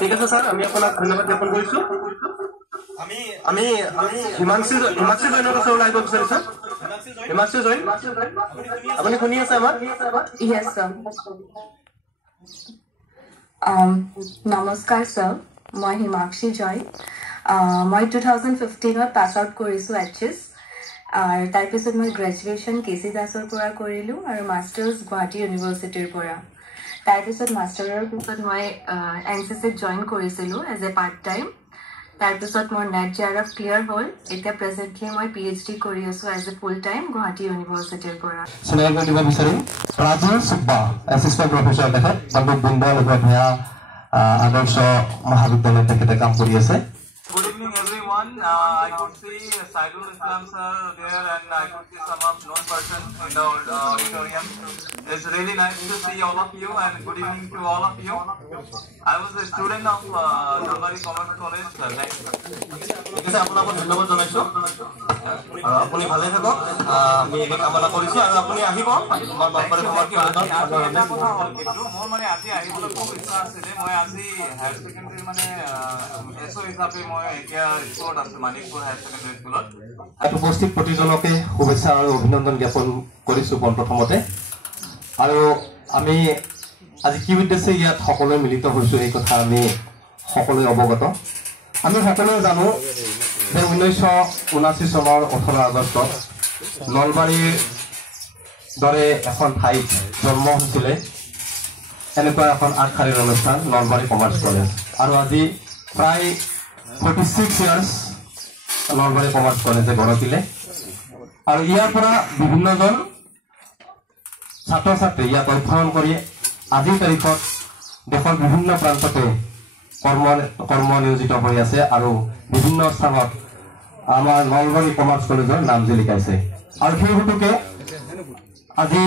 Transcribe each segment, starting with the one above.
ঠিক আছে স্যাৰ, আমি আপোনাক ধন্যবাদ জ্ঞাপন কৰিছো। আমি হিমাংশু জৈনৰ ওচৰলৈ আহিব বিচাৰিছো। হিমাংশু জৈন, আপুনি শুনি আছে আমাক? Yes, sir. নমস্কাৰ sir, মই হিমাংশু জৈন। মই 2015 পাছ আউট কৰিছোঁ HS, আৰু তাৰপিছত মই গ্ৰেজুৱেশ্যন কেচি দাসৰ পৰা কৰিলোঁ আৰু মাষ্টাৰ্ছ গুৱাহাটী ইউনিভাৰ্চিটিৰ পৰা। তাৰপিছত মাষ্টাৰৰ পিছত মই NCCত জইন কৰিছিলোঁ এজ এ পাৰ্ট টাইম। তাৰপিছত মোৰ নেট JRF ক্লিয়াৰ হ'ল। এতিয়া প্ৰেজেণ্টলি মই PhD কৰি আছোঁ as a full time Guwahati ইউনিভাৰ্চিটিৰ পৰা। চিনাকি দিব বিচাৰিম ৰাজু সুব্বা, এছিষ্টেণ্ট প্ৰফেচৰ তেখেত পণ্ডিত দীনদয়াল উপাধ্যায় আদৰ্শ মহাবিদ্যালয়ত তেখেতে কাম কৰি আছে। Good evening, everyone. I could see Saidul Islam sir there, and I could see some of known persons in the auditorium. It's really nice to see all of you, and good evening to all of you. I was a student of Nalbari Commerce College. ঠিক আছে, আপোনাক ধন্যবাদ জনাইছো। আপুনি ভালে থাকক, আমি এই কামনা কৰিছো আৰু আপুনি আহিব আমাৰ নলবাৰী সমাজ এটা কথা হ'ল কিন্তু মোৰ মানে আজি আহিবলৈ খুব ইচ্ছা আছিলে। মই আজি হায়াৰ ছেকেণ্ডেৰী মানে SO হিচাপে মই এতিয়া স্কুলত আছো, মানিকপুৰ হায়াৰ ছেকেণ্ডেৰী স্কুলত। উপস্থিত প্ৰতিজনকে শুভেচ্ছা আৰু অভিনন্দন জ্ঞাপন কৰিছো পোনপ্ৰথমতে। আৰু আমি আজি কি উদ্দেশ্যে ইয়াত সকলোৱে মিলিত হৈছো এই কথা আমি সকলোৱে অৱগত। আমি সকলোৱে জানো যে 1979 চনৰ 18 আগষ্টত নলবাৰীৰ দৰে এখন ঠাইত জন্ম হৈছিলে এনেকুৱা এখন আগশাৰীৰ অনুষ্ঠান নলবাৰী কমাৰ্চ কলেজ। আৰু আজি প্ৰায় 46 ইয়াৰ্ছ নলবাৰী কমাৰ্চ কলেজে গঢ়কিলে। আৰু ইয়াৰ পৰা বিভিন্নজন ছাত্ৰ ছাত্ৰী ইয়াত অধ্যয়ন কৰি আজিৰ তাৰিখত দেশৰ বিভিন্ন প্ৰান্ততে কৰ্ম নিয়োজিত হৈ আছে আৰু বিভিন্ন স্থানত আমাৰ নলবাৰী কমাৰ্চ কলেজৰ নাম জিলিকাইছে। আৰু সেই হেতুকে আজি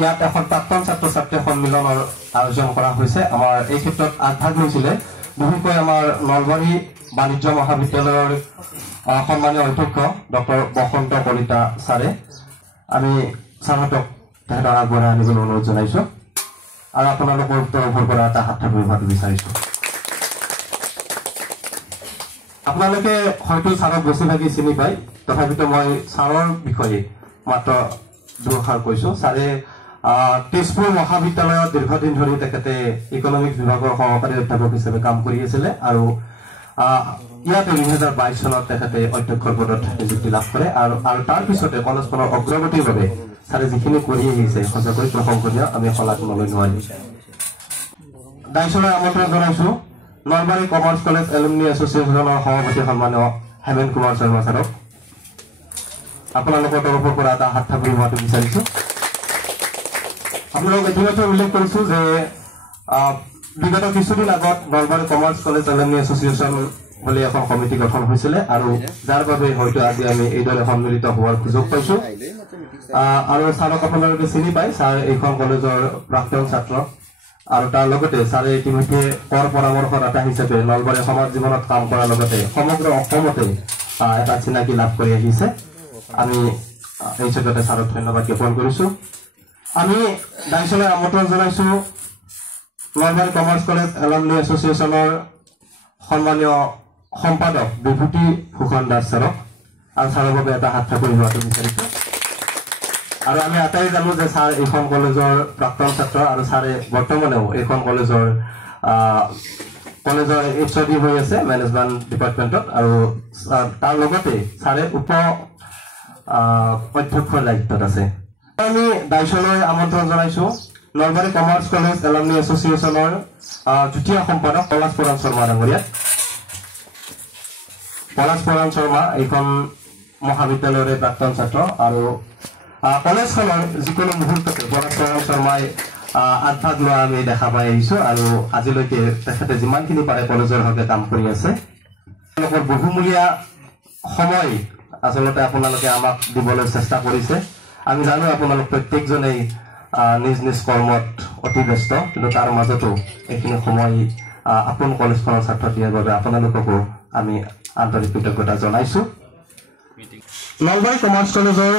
ইয়াত এখন প্ৰাক্তন ছাত্ৰ ছাত্ৰী সন্মিলনৰ আয়োজন কৰা হৈছে। আমাৰ এই ক্ষেত্ৰত আগভাগ লৈছিলে বিশেষকৈ আমাৰ নলবাৰী বাণিজ্য মহাবিদ্যালয়ৰ সন্মানীয় অধ্যক্ষ ডক্টৰ বসন্ত কলিতা ছাৰে। আমি ছাৰহঁতক তেখেতক আগবঢ়াই আনিবলৈ অনুৰোধ জনাইছো আৰু আপোনালোকৰ তৰফৰ পৰা এটা হাত থাপৰি হোৱাটো বিচাৰিছো। আপোনালোকে হয়তো ছাৰক বেছিভাগেই চিনি পায়, তথাপিতো মই ছাৰৰ বিষয়ে মাত্ৰ দুষাৰ কৈছো। ছাৰে তেজপুৰ মহাবিদ্যালয়ত দীৰ্ঘদিন ধৰি তেখেতে ইকনমিক্স বিভাগৰ সহকাৰী অধ্যাপক হিচাপে কাম কৰি আছিলে আৰু ইয়াতে 2022 চনত তেখেতে অধ্যক্ষৰ পদত নিযুক্তি লাভ কৰে। আৰু তাৰ পিছতে কলেজখনৰ অগ্ৰগতিৰ বাবে ছাৰে যিখিনি কৰি আহিছে সঁচাকৈ প্ৰশংসনীয়, আমি শলাগিবলৈ নোৱাৰিম। দায়িত্বলৈ আমন্ত্ৰণ জনাইছো নলবাৰী কমাৰ্চ কলেজ এলুমনি এছ'চিয়েশ্যনৰ সভাপতি সন্মানীয় হেমেন কুমাৰ শৰ্মা ছাৰক। আপোনালোকৰ তৰফৰ পৰা এটা হাত থাপৰি হোৱাটো বিচাৰিছো। আপোনালোক ইতিমধ্যে উল্লেখ কৰিছো যে বিগত কিছুদিন আগত Nalbari commerce college alumni association বুলি এখন কমিটি গঠন হৈছিলে আৰু যাৰ বাবে হয়তো আজি আমি এইদৰে সন্মিলিত হোৱাৰ সুযোগ পাইছো। আৰু ছাৰক আপোনালোকে চিনি পায়, ছাৰ এইখন কলেজৰ প্ৰাক্তন ছাত্ৰ আৰু তাৰ লগতে ছাৰে ইতিমধ্যে কৰ পৰামৰ্শদাতা হিচাপে নলবাৰী সমাজ জীৱনত কাম কৰাৰ লগতে সমগ্ৰ অসমতে এটা চিনাকি লাভ কৰি আহিছে। আমি এই ক্ষেত্ৰতে ছাৰক ধন্যবাদ জ্ঞাপন কৰিছো। আমি দায়িত্বলৈ আমন্ত্ৰণ জনাইছো নলবাৰী কমাৰ্চ কলেজ এলুমনি এছ'চিয়েশ্যনৰ সন্মানীয় সম্পাদক বিভূতি ভূষণ দাস ছাৰক, আৰু ছাৰৰ বাবে এটা হাত থাপৰি হোৱাটো বিচাৰিছো। আৰু আমি আটাই জানো যে ছাৰ এইখন কলেজৰ প্ৰাক্তন ছাত্ৰ আৰু ছাৰে বৰ্তমানেও এইখন কলেজৰ HOD হৈ আছে মেনেজমেণ্ট ডিপাৰ্টমেণ্টত, আৰু তাৰ লগতে ছাৰে উপ অধ্যক্ষৰ দায়িত্বত আছে। আমি দায়িত্বলৈ আমন্ত্ৰণ জনাইছো নলবাৰী কমাৰ্চ কলেজ এলুমনি এছ'চিয়েশ্যনৰ যুটীয়া সম্পাদক পলাশ পৰাণ শৰ্মা ডাঙৰীয়াক। পলাশ পৰাণ শৰ্মা এইখন মহাবিদ্যালয়ৰে প্ৰাক্তন ছাত্ৰ আৰু কলেজখনৰ যিকোনো মুহূৰ্ততে পলাশ পৰাণ শৰ্মাই আগভাগ লোৱা আমি দেখা পাই আহিছো আৰু আজিলৈকে তেখেতে যিমানখিনি পাৰে কলেজৰ হকে কাম কৰি আছে। তেওঁলোকৰ বহুমূলীয়া সময় আচলতে আপোনালোকে আমাক দিবলৈ চেষ্টা কৰিছে। আমি জানো আপোনালোক প্ৰত্যেকজনেই নিজ নিজ কৰ্মত অতি ব্যস্ত, কিন্তু তাৰ মাজতো এইখিনি সময় আপোন কলেজখনৰ ছাত্ৰ দিয়াৰ বাবে আপোনালোককো আমি আন্তৰিক কৃতজ্ঞতা জনাইছো। নলবাৰী কমাৰ্চ কলেজৰ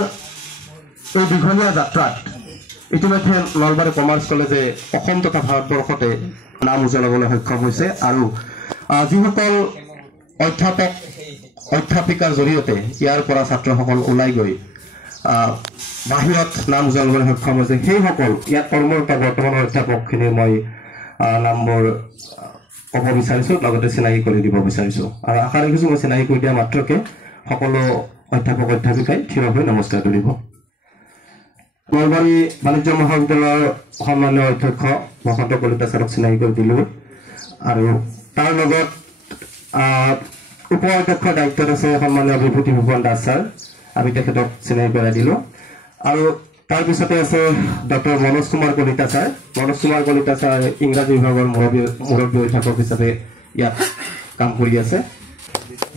এই দীঘলীয়া যাত্ৰাত ইতিমধ্যে নলবাৰী কমাৰ্চ কলেজে অসম তথা ভাৰতবৰ্ষতে নাম উজ্বলাবলৈ সক্ষম হৈছে আৰু যিসকল অধ্যাপিকাৰ জৰিয়তে ইয়াৰ পৰা ছাত্ৰসকল ওলাই গৈ বাহিৰত নাম উজ্বলাবলৈ সক্ষম হৈছে সেইসকল ইয়াত কৰ্মৰত বৰ্তমানৰ অধ্যাপকখিনি মই নামবোৰ ক'ব বিচাৰিছোঁ, লগতে চিনাকি কৰি দিব বিচাৰিছোঁ আৰু আশা ৰাখিছোঁ মই চিনাকি কৰি দিয়া মাত্ৰকে সকলো অধ্যাপক অধ্যাপিকাই থিয় হৈ নমস্কাৰ কৰিব। নলবাৰী বাণিজ্য মহাবিদ্যালয়ৰ সন্মানীয় অধ্যক্ষ বসন্ত কলিতা ছাৰক চিনাকি কৰি দিলোঁ আৰু তাৰ লগত উপ অধ্যক্ষৰ দায়িত্বত আছে সন্মানীয় বিভূতি ভূষণ দাস ছাৰ, আমি তেখেতক চিনাকি কৰাই দিলোঁ আৰু তাৰপিছতে আছে doctor Manoj Kumar Kalita sir. Manoj Kumar Kalita sir ইংৰাজী বিভাগৰ মুৰব্বী অধ্যাপক হিচাপে ইয়াত কাম কৰি আছে।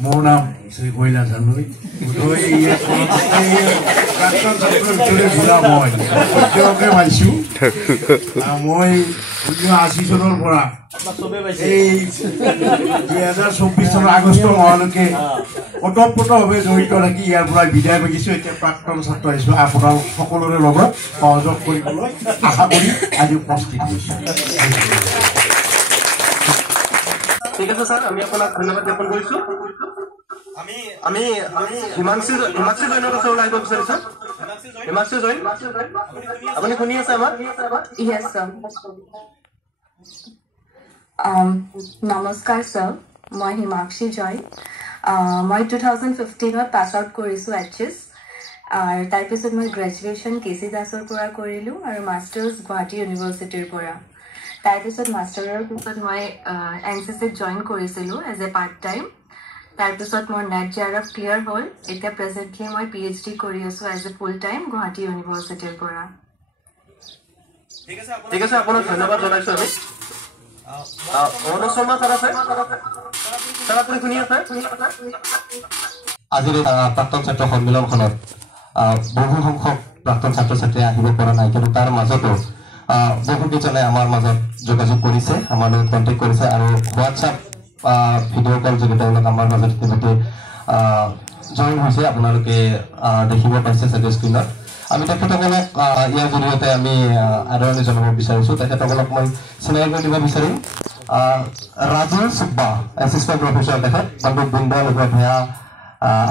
মোৰ নাম শ্ৰী কৈলাশ হালৈ, প্ৰাক্তন ছাত্ৰৰ ভিতৰত ঘূৰা মই তেওঁকে পাইছোঁ। মই 1980 চনৰ পৰা এই 2024 চনৰ আগষ্ট মাহলৈকে ওতঃপ্ৰোতভাৱে জড়িত থাকি ইয়াৰ পৰা বিদায় মাগিছোঁ। এতিয়া প্ৰাক্তন ছাত্ৰ আহিছোঁ, আপোনাৰ সকলোৰে লগত সহযোগ কৰিবলৈ আশা কৰি আজি উপস্থিত হৈছোঁ। ঠিক আছে ছাৰ, আমি আপোনাক ধন্যবাদ জ্ঞাপন কৰিছোঁ। আমি হিমাংশী জৈনৰ কথা ওলাই আহিব বিচাৰিছোঁ। হিমাংশী জৈন, আপুনি শুনি আছে আমাক? Yes, sir. নমস্কাৰ ছাৰ, মই হিমাংশী জৈন। মই 2015 পাছ আউট কৰিছোঁ HS আৰু তাৰপিছত মই গ্ৰেজুৱেশ্যন কেচি দাসৰ পৰা কৰিলোঁ আৰু মাষ্টাৰ্ছ গুৱাহাটী ইউনিভাৰ্চিটিৰ পৰা। তাৰপিছত মাষ্টাৰৰ পিছত মই NCCত জইন কৰিছিলোঁ এজ এ পাৰ্ট টাইম। তাৰপিছত মোৰ নেট JRF ক্লিয়াৰ হ'ল। এতিয়া প্ৰেজেণ্টলি মই PhD কৰি আছোঁ as a full time Guwahati ইউনিভাৰ্চিটিৰ পৰা। ঠিক আছে, আপোনাক ধন্যবাদ জনাইছোঁ আমি। অনুজ শৰ্মা ছাৰ আছে, ছাৰ আপুনি শুনি আছে? আজিৰ প্ৰাক্তন ছাত্ৰ সন্মিলনখনত বহু সংখ্যক প্ৰাক্তন ছাত্ৰ ছাত্ৰীয়ে আহিব পৰা নাই, কিন্তু তাৰ মাজতো বহুকেইজনে আমাৰ মাজত যোগাযোগ কৰিছে, আমাৰ লগত কণ্টেক্ট কৰিছে আৰু হোৱাটছআপ ভিডিঅ' কল যোগে তেওঁলোক আমাৰ মাজত ইতিমধ্যে জইন হৈছে। আপোনালোকে দেখিব পাইছে চাগে স্ক্ৰীণত। আমি তেখেতসকলক ইয়াৰ জৰিয়তে আমি আদৰণি জনাব বিচাৰিছোঁ। তেখেতসকলক মই চিনাকি কৰি দিব বিচাৰিম। ৰাজু চুব্বা, এছিষ্টেণ্ট প্ৰফেচৰ, তেখেত পণ্ডিত দীনদয়াল উপাধ্যায়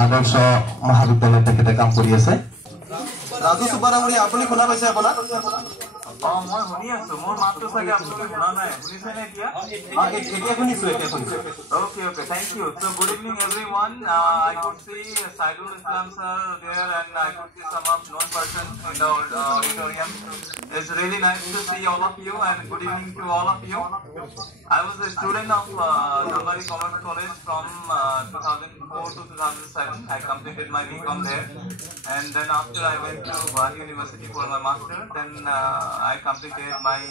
আদৰ্শ মহাবিদ্যালয়ত তেখেতে কাম কৰি আছে। ৰাজু চুব্বাৰামুড়ি, আপুনি শুনা পাইছে আপোনাক? মই শুনি আছোঁ। মোৰ মাতটো চাগে আপোনালোকে শুনা নাই, শুনিছেনে এতিয়া? এতিয়া শুনিছোঁ। Okay, thank you. So good evening everyone. I could see Saidul Islam sir there and I could see some of known person in the auditorium. It's really nice to see all of you and good evening to all of you. I was a student of Nalbari Commerce College from 2004 to 2007. I completed my BCom there and then after I went to Guwahati University for my master. Then I completed my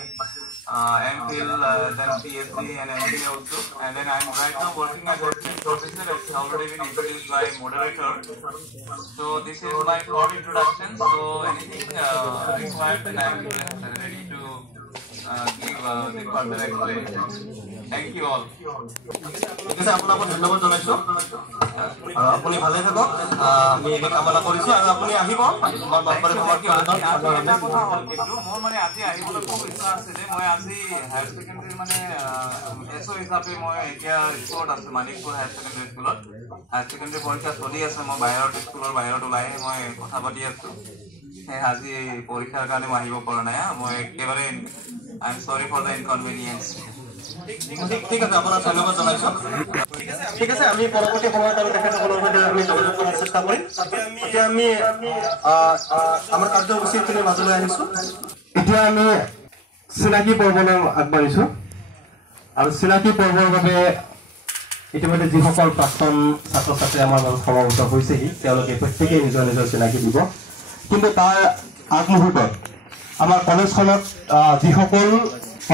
MPhil, then PhD and MBA also, and then I'm right now working as a professor. It's already been introduced by moderator. So this is my short introduction. So anything required, then I'm ready to give the further explanation. Thank you all. আপোনাক ধন্যবাদ জনাইছোঁ। আপুনি ভালে থাকক, আমি এই কামনা কৰিছোঁ আৰু আপুনি আহিব। মোৰ মানে আজি আহিবলৈ খুব ইচ্ছা আছিলে। মই আজি হায়াৰ ছেকেণ্ডেৰী মানে SO হিচাপে মই এতিয়া স্কুলত আছোঁ, মানিকপুৰ হায়াৰ ছেকেণ্ডেৰী স্কুলত। হায়াৰ ছেকেণ্ডেৰী পৰীক্ষা চলি আছে। মই বাহিৰত স্কুলৰ বাহিৰত ওলাই মই কথা পাতি আছোঁ। আজি পৰীক্ষাৰ কাৰণে মই আহিব পৰা নাই। মই একেবাৰে I am sorry for the inconvenience. ঠিক আছে, আপোনাক ধন্যবাদ জনাইছোঁ। ঠিক আছে, আমি পৰৱৰ্তী সময়ত আৰু তেখেতসকলৰ সৈতে আমি যোগাযোগ কৰাৰ চেষ্টা কৰিম। এতিয়া আমি আমাৰ কাৰ্যসূচীখিনিৰ মাজলৈ আহিছোঁ। এতিয়া আমি চিনাকি পৰ্বলৈ আগবাঢ়িছোঁ আৰু চিনাকি পৰ্বৰ বাবে ইতিমধ্যে যিসকল প্ৰাক্তন ছাত্ৰ ছাত্ৰী আমাৰ মাজত সমাগত হৈছেহি তেওঁলোকে প্ৰত্যেকেই নিজৰ নিজৰ চিনাকি দিব। কিন্তু তাৰ আগমুহূৰ্তত আমাৰ কলেজখনত যিসকল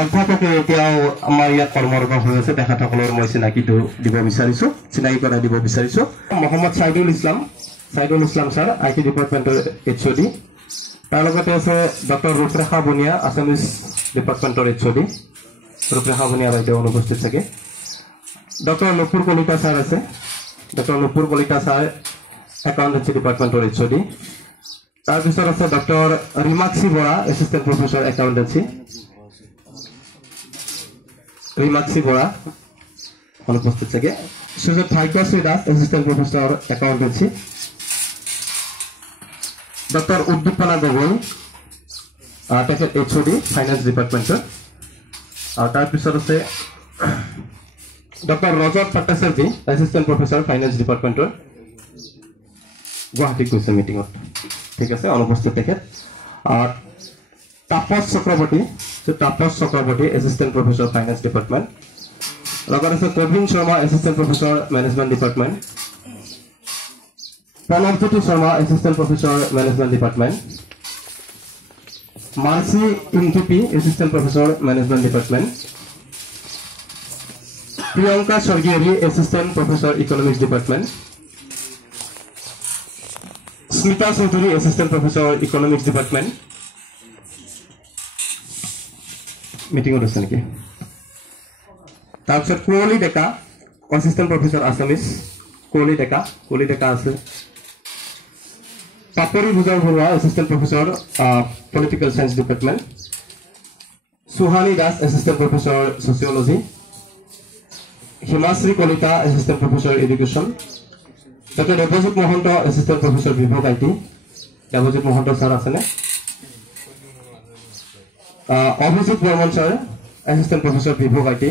অধ্যাপকে এতিয়াও আমাৰ ইয়াত কৰ্মৰত হৈ আছে তেখেতসকলৰ মই চিনাকিটো দিব বিচাৰিছোঁ, চিনাকি কৰাই দিব বিচাৰিছোঁ। মহম্মদ চাইদুল ইছলাম ছাৰ, IT ডিপাৰ্টমেণ্টৰ HOD। তাৰ লগতে আছে ডক্টৰ ৰূপৰেখা বনিয়া, আছামিজ ডিপাৰ্টমেণ্টৰ HOD। ৰূপৰেখা বনিয়া বাইদেউ অনুপস্থিত থাকে। ডক্টৰ নুপুৰ কলিতা ছাৰ আছে, doctor Nupur Kalita sir accountancy ডিপাৰ্টমেণ্টৰ HOD। তাৰপিছত আছে doctor Rimakshi Bora, assistant professor accountancy. Rimakshi Bora অনুপস্থিত থাকে সুজত Bhagyashree Das assistant professor accountancy doctor Uddipana Gogoi তেখেত HOD ফাইনেন্স ডিপাৰ্টমেন্টৰ আৰু তাৰপিছত আছে doctor Rajat Bhattacharya assistant professor finance ডিপাৰ্টমেন্টৰ গুৱাহাটীত গৈছে মিটিঙত ঠিক আছে অনুপস্থিত তেখেত Tapas Chakraborty assistant professor finance department লগত আছে Kabin Sharma assistant professor management department Pranabjyoti Sharma assistant professor management department Mansi ইনকিপি assistant professor management department Priyanka Swargiary assistant professor economics department Smita Choudhury assistant professor economics department মিটিংত আছে নেকি তাৰপিছত কুঁৱলী ডেকা assistant professor Assamese Kuwali Deka আছে Papori Bhujar Baruah assistant professor political science department Suhani Das assistant professor sociology Himashree Kalita assistant professor education doctor Debajit Mahanta assistant professor বিভাগ IT Debajit Mahanta sir আছেনে Abhijit Barman sir assistant professor বিভাগ IT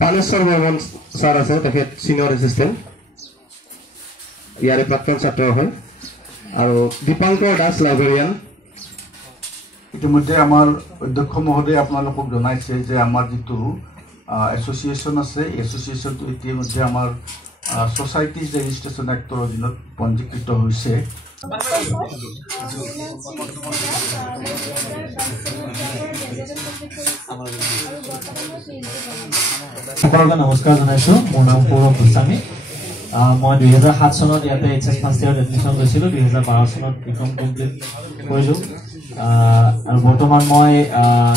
Paneswar Barman sir আছে তেখেত সিনিয়ৰ এসিস্ট্যান্ট ইয়াৰে প্ৰাক্তন ছাত্ৰ হয় আৰু দীপাংকৰ দাস লাইব্ৰেৰিয়ান ইতিমধ্যে আমাৰ অধ্যক্ষ মহোদয় আপোনালোকক জনাইছে যে আমাৰ যিটো এছ'চিয়েশ্যন আছে এছ'চিয়েশ্যনটো ইতিমধ্যে আমাৰ সোসাইটিজ ৰেজিষ্ট্ৰেশ্যন এক্টৰ অধীনত পঞ্জীকৃত হৈছে সকলোকে নমস্কাৰ জনাইছোঁ মোৰ নাম সৌৰভ গোস্বামী মই 2007 চনত ইয়াতে HS ফাৰ্ষ্ট ইয়াৰত এডমিশ্যন লৈছিলোঁ 2012 চনত বিকম কমপ্লিট কৰিলোঁ আৰু বৰ্তমান মই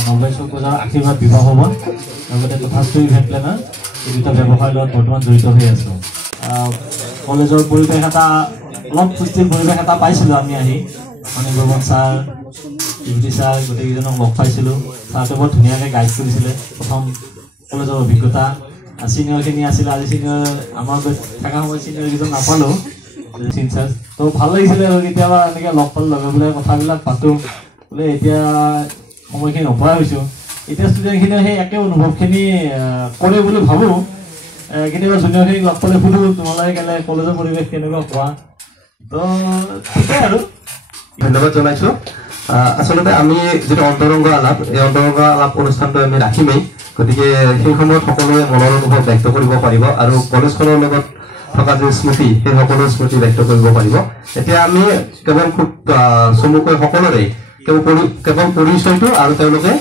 নলবাৰী চক বজাৰৰ আশীৰ্বাদ বিবাহ ভৱন লগতে তথাস্তু ইভেণ্ট প্লেনাৰ এই দুটা ব্যৱসায়ৰ লগত বৰ্তমান জড়িত হৈ আছোঁ কলেজৰ পৰিৱেশ এটা অলপ সুস্থিৰ পৰিৱেশ এটা পাইছিলোঁ আমি আহি অনিল বৰ্মন ছাৰ ইউটি ছাৰ গোটেইকেইজনক লগ পাইছিলোঁ ছাৰটো বৰ ধুনীয়াকৈ গাইড কৰিছিলে প্ৰথম কলেজৰ অভিজ্ঞতা সিনিয়ৰখিনি আছিলে আজি সিনিয়ৰ আমাৰ থকা সময় সিনিয়ৰকেইজন নাপালোঁ চিনচাৰ্জ তো ভাল লাগিছিলে আৰু কেতিয়াবা এনেকৈ লগ পালোঁ লগে বোলে কথাবিলাক পাতোঁ বোলে এতিয়া সময়খিনি নপৰা হৈছোঁ এতিয়া ষ্টুডেণ্টখিনিয়ে সেই একে অনুভৱখিনি কৰে বুলি ভাবোঁ কেতিয়াবা জুনিয়ৰখিনিক লগ পালে সুধোঁ তোমালোকে কেলে কলেজৰ পৰিৱেশ কেনেকুৱা কোৱা তো ঠিকেই আৰু ধন্যবাদ জনাইছোঁ আচলতে আমি যিটো অন্তৰংগ আলাপ এই অন্তৰংগ আলাপ অনুষ্ঠানটো আমি ৰাখিমেই গতিকে সেই সময়ত সকলোৱে মনৰ অনুভৱ ব্যক্ত কৰিব পাৰিব আৰু কলেজখনৰ লগত থকা যে স্মৃতি সেই সকলো স্মৃতি ব্যক্ত কৰিব পাৰিব এতিয়া আমি কেৱল খুব চমুকৈ সকলোৰে কেৱল পৰিচয়টো আৰু তেওঁলোকে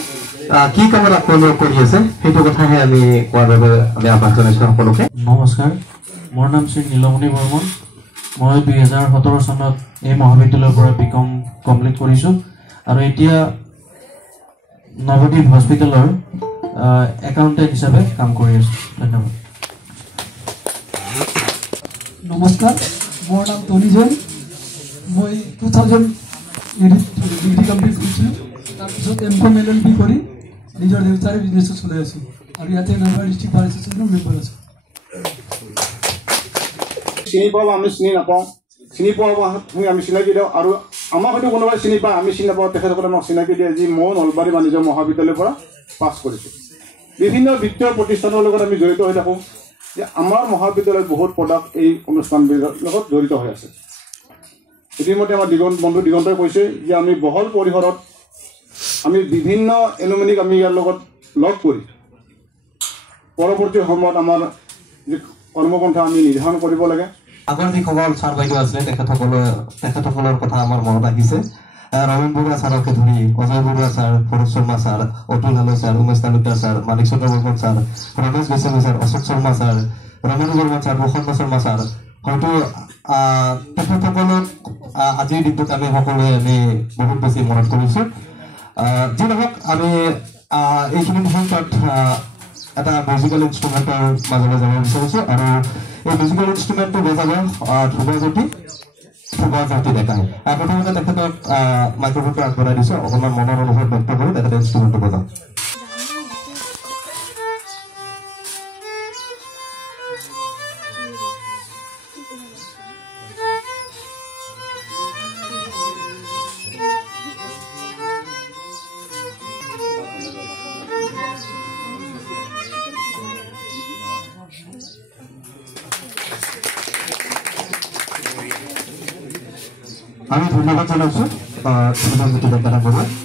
কি কামত আপোনালোক কৰি আছে সেইটো কথাহে আমি কোৱাৰ বাবে আমি আহ্বান জনাইছোঁ সকলোকে নমস্কাৰ মোৰ নাম শ্ৰী নীলমণি বৰ্মন মই 2017 চনত এই মহাবিদ্যালয়ৰ পৰা বিকম কমপ্লিট কৰিছোঁ আৰু এতিয়া নৱদ্বীপ হস্পিটেলৰ একাউণ্টেণ্ট হিচাপে কাম কৰি আছোঁ ধন্যবাদ নমস্কাৰ মোৰ নাম টনি জৈন মই 2000 ডিগ্ৰী কমপ্লিট কৰিছিলোঁ তাৰপিছত M.Com LLB কৰি নিজৰ দেউতাৰে বিজনেছ চলাই আছোঁ আৰু ইয়াতে নলবাৰী ডিষ্ট্ৰিক্ট বাৰ এছ'চিয়েশ্যনৰ মেম্বাৰ আছোঁ চিনি পাব আমি চিনি নাপাওঁ চিনি পোৱা আমি চিনাকি দিওঁ আৰু আমাক হয়তো কোনোবাই চিনি পায় আমি চিনি নাপাওঁ তেখেতসকলে আমাক চিনাকি দিয়ে যি মই নলবাৰী বাণিজ্য মহাবিদ্যালয়ৰ পৰা পাছ কৰিছোঁ বিভিন্ন বিত্তীয় প্ৰতিষ্ঠানৰ লগত আমি জড়িত হৈ থাকোঁ যে আমাৰ মহাবিদ্যালয়ত বহুত প্ৰডাক্ট এই অনুষ্ঠানবিলাকৰ লগত জড়িত হৈ আছে ইতিমধ্যে আমাৰ বন্ধু দিগন্তই কৈছে যে আমি বহল পৰিসৰত আমি বিভিন্ন এলুমিনিক আমি ইয়াৰ লগত লগ কৰি পৰৱৰ্তী সময়ত আমাৰ যি কৰ্মপন্থা আমি নিৰ্ধাৰণ কৰিব লাগে আগৰ যিসকল ছাৰ বাইদেউ আছিলে তেখেতসকলৰ কথা আমাৰ মনত আহিছে ৰবীন বৰুৱা ছাৰকে ধৰি Ajay Baruah sir Bharat Sharma sir Atul Haloi sir Umesh Talukdar sir Manik Chandra Barman sir Ramesh Goswami sir Ashok Sharma sir Ramani Barman sir Prasanna Sharma sir হয়তো তেখেতসকলক আজিৰ দিনটোত আমি সকলোৱে আমি বহুত বেছি মনত কৰিছোঁ যি নহওক আমি এইখিনি মুহূৰ্তত এটা মিউজিকেল ইনষ্ট্ৰুমেণ্টৰ মাজলৈ যাব বিচাৰিছোঁ আৰু এই মিউজিকেল ইনষ্ট্ৰুমেণ্টটো বজাব ধ্ৰুৱজ্যোতি ডেকাই প্ৰথমতে তেখেতক মাইক্ৰফোনটো আগবঢ়াই দিছোঁ অকণমান মনৰ অনুভৱ ব্যক্ত কৰি তেখেতে ইনষ্ট্ৰুমেণ্টটো বজাওক আমি ধন্যবাদ জনাইছোঁ জ্যোতি বেঙেনা বৰুৱাক।